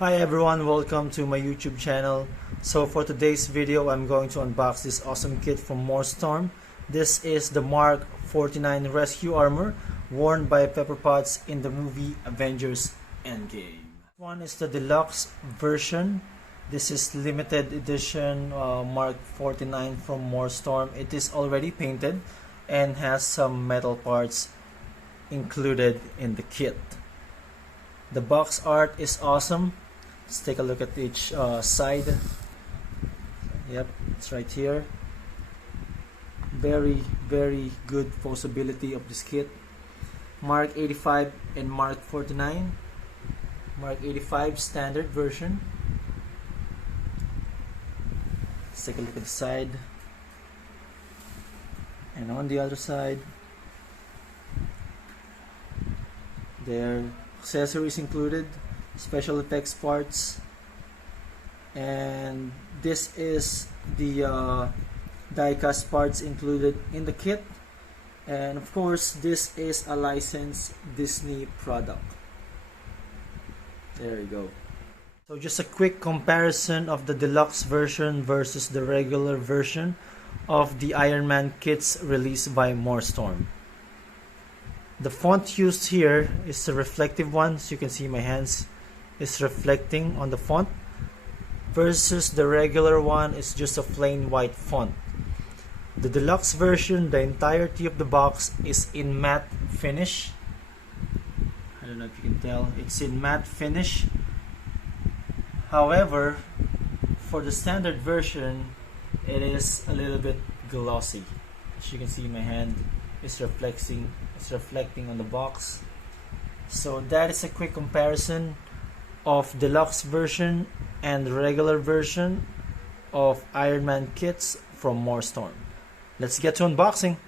Hi everyone, welcome to my YouTube channel. So for today's video, I'm going to unbox this awesome kit from Morstorm. This is the Mark 49 Rescue Armor worn by POTTS in the movie Avengers Endgame. One is the deluxe version. This is limited edition Mark 49 from Morstorm. It is already painted and has some metal parts included in the kit. The box art is awesome. Let's take a look at each side. Yep, it's right here. Very good possibility of this kit. Mark 85 and Mark 49. Mark 85 standard version. Let's take a look at the side. And on the other side, there are accessories included, special effects parts, and this is the die-cast parts included in the kit. And of course, this is a licensed Disney product. There you go. So just a quick comparison of the deluxe version versus the regular version of the Iron Man kits released by Morstorm. The font used here is the reflective one, so you can see my hands is reflecting on the font, versus the regular one is just a plain white font. The deluxe version, the entirety of the box is in matte finish. I don't know if you can tell, it's in matte finish. However, for the standard version, it is a little bit glossy. As you can see, my hand is reflecting on the box. So that is a quick comparison of deluxe version and regular version of Iron Man kits from Morstorm. Let's get to unboxing.